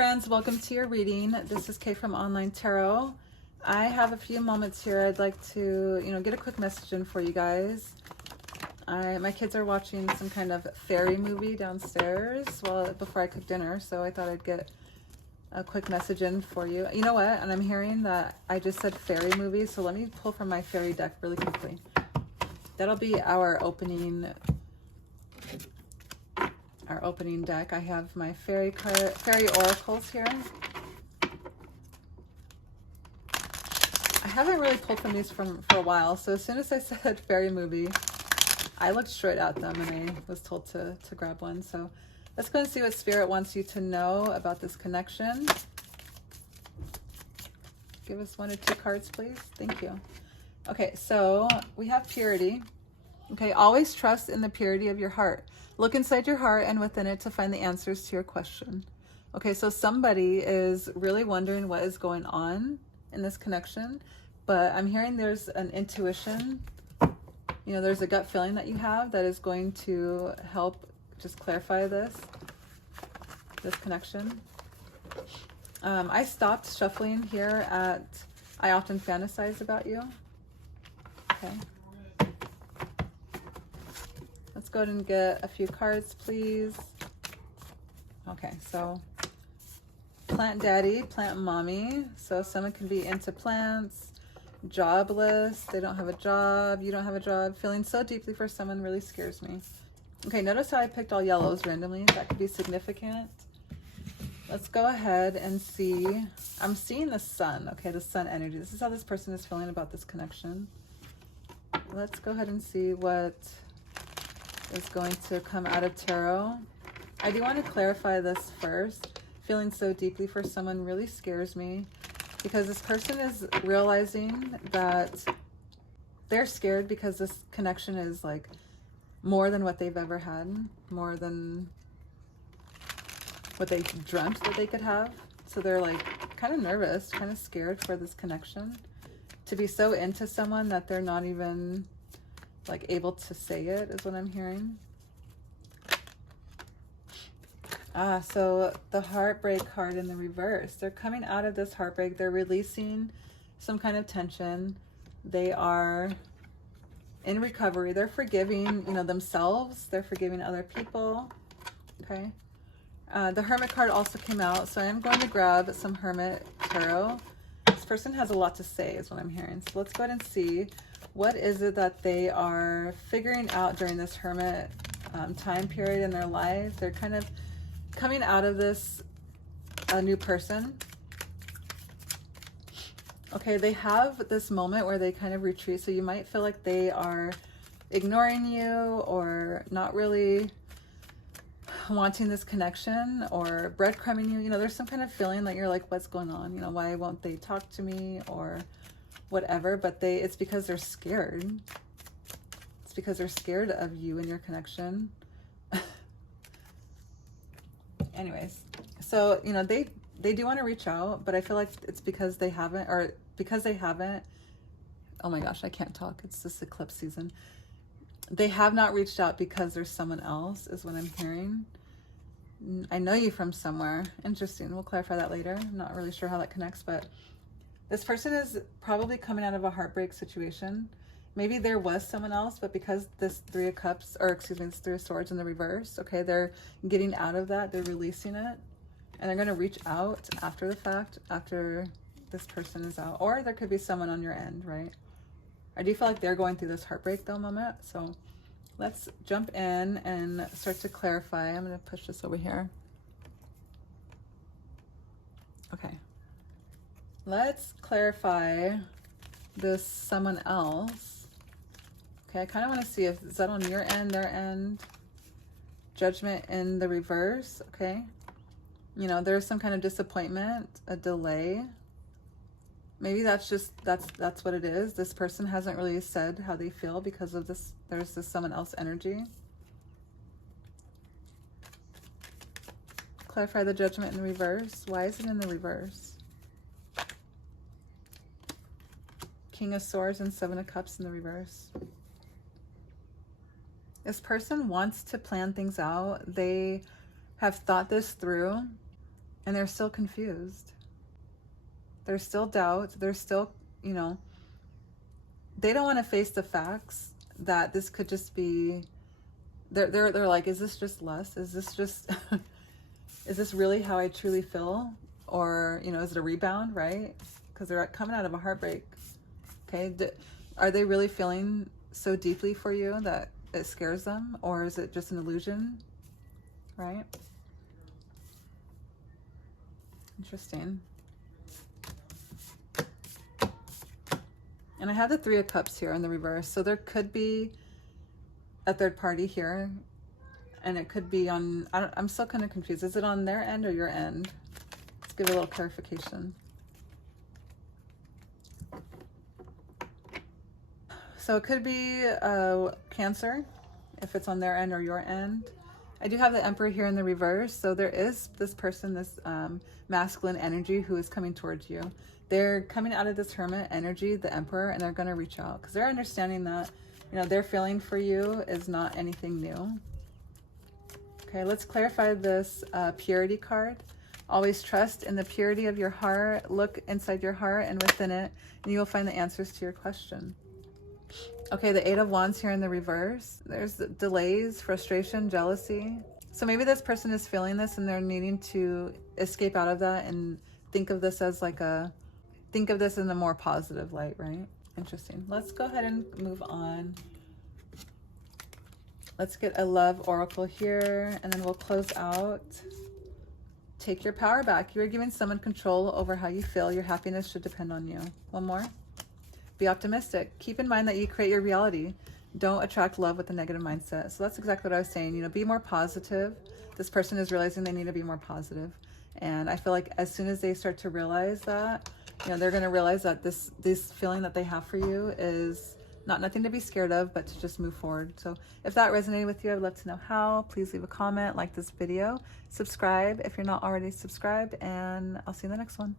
friends, welcome to your reading. This is Kay from Online Tarot. I have a few moments here. I'd like to, get a quick message in for you guys. My kids are watching some kind of fairy movie downstairs before I cook dinner, so I thought I'd get a quick message in for you. You know what? And I'm hearing that I just said fairy movie, so let me pull from my fairy deck really quickly. That'll be our opening deck. I have my fairy oracles here. I haven't really pulled from these for a while, so as soon as I said fairy movie, I looked straight at them and I was told to grab one. So let's go and see what Spirit wants you to know about this connection. Give us 1 or 2 cards, please. Thank you. Okay, so we have purity. Okay, always trust in the purity of your heart. Look inside your heart and within it to find the answers to your question. Okay, so somebody is really wondering what is going on in this connection, but I'm hearing there's an intuition. There's a gut feeling that you have that is going to help just clarify this connection. I stopped shuffling here at I often fantasize about you. Okay. Let's go ahead and get a few cards, please. Okay, so plant daddy, plant mommy. So someone can be into plants, jobless, they don't have a job, you don't have a job. Feeling so deeply for someone really scares me. Okay, notice how I picked all yellows randomly. That could be significant. Let's go ahead and see. I'm seeing the sun, okay, the sun energy. This is how this person is feeling about this connection. Let's go ahead and see what is going to come out of tarot. I do want to clarify this first. Feeling so deeply for someone really scares me because this person is realizing that they're scared because this connection is like more than what they've ever had, more than what they dreamt that they could have. So they're like kind of nervous, kind of scared for this connection, to be so into someone that they're not even like able to say it, is what I'm hearing. So the heartbreak card in the reverse. They're coming out of this heartbreak. They're releasing some kind of tension. They are in recovery. They're forgiving, themselves. They're forgiving other people. Okay. The Hermit card also came out, so I am going to grab some Hermit tarot. This person has a lot to say, is what I'm hearing. So let's go ahead and see. What is it that they are figuring out during this Hermit time period in their life? They're kind of coming out of this a new person. Okay, they have this moment where they kind of retreat. So you might feel like they are ignoring you or not really wanting this connection or breadcrumbing you. There's some kind of feeling that you're like, what's going on? Why won't they talk to me or whatever? But it's because they're scared. It's because they're scared of you and your connection. Anyways, so they do want to reach out, but I feel like it's because they haven't, oh my gosh, I can't talk, it's this eclipse season. They have not reached out because there's someone else, is what I'm hearing. I know you from somewhere. Interesting. We'll clarify that later. I'm not really sure how that connects, but this person is probably coming out of a heartbreak situation. Maybe there was someone else, but because this Three of Cups, or excuse me, this Three of Swords in the reverse, okay, they're getting out of that, they're releasing it, and they're going to reach out after the fact, after this person is out. Or there could be someone on your end, right? I do feel like they're going through this heartbreak though moment. So let's jump in and start to clarify. I'm going to push this over here. Okay. Let's clarify this someone else. Okay, I kind of want to see if is that on your end, their end. Judgment in the reverse, okay? There's some kind of disappointment, a delay. Maybe that's what it is. This person hasn't really said how they feel because of this. There's this someone else energy. Clarify the Judgment in the reverse. Why is it in the reverse? King of Swords and Seven of Cups in the reverse. This person wants to plan things out. They have thought this through. and they're still confused. There's still doubt. There's still, you know, they don't want to face the facts that this could just be, they're like, is this just lust? Is this just, is this really how I truly feel? Or, you know, is it a rebound, right? Because they're coming out of a heartbreak. Okay. Are they really feeling so deeply for you that it scares them? Or is it just an illusion? Right? Interesting. And I have the Three of Cups here in the reverse. So there could be a third party here. And it could be on, I'm still kind of confused. Is it on their end or your end? Let's give a little clarification. So it could be Cancer, if it's on their end or your end. I do have the Emperor here in the reverse. So there is this person, this masculine energy who is coming towards you. They're coming out of this Hermit energy, the Emperor, and they're going to reach out because they're understanding that, you know, their feeling for you is not anything new. Okay, let's clarify this purity card. Always trust in the purity of your heart. Look inside your heart and within it, and you will find the answers to your question. Okay, the Eight of Wands here in the reverse. There's delays, frustration, jealousy. So maybe this person is feeling this and they're needing to escape out of that and think of this as like think of this in a more positive light, right? Interesting. Let's go ahead and move on. Let's get a love oracle here, and then we'll close out. Take your power back. You are giving someone control over how you feel. Your happiness should depend on you. One more. Be optimistic. Keep in mind that you create your reality. Don't attract love with a negative mindset. So that's exactly what I was saying. You know, be more positive. This person is realizing they need to be more positive. And I feel like as soon as they start to realize that, you know, they're going to realize that this feeling that they have for you is nothing to be scared of, but to just move forward. So if that resonated with you, I'd love to know how. Please leave a comment, like this video, subscribe if you're not already subscribed, and I'll see you in the next one.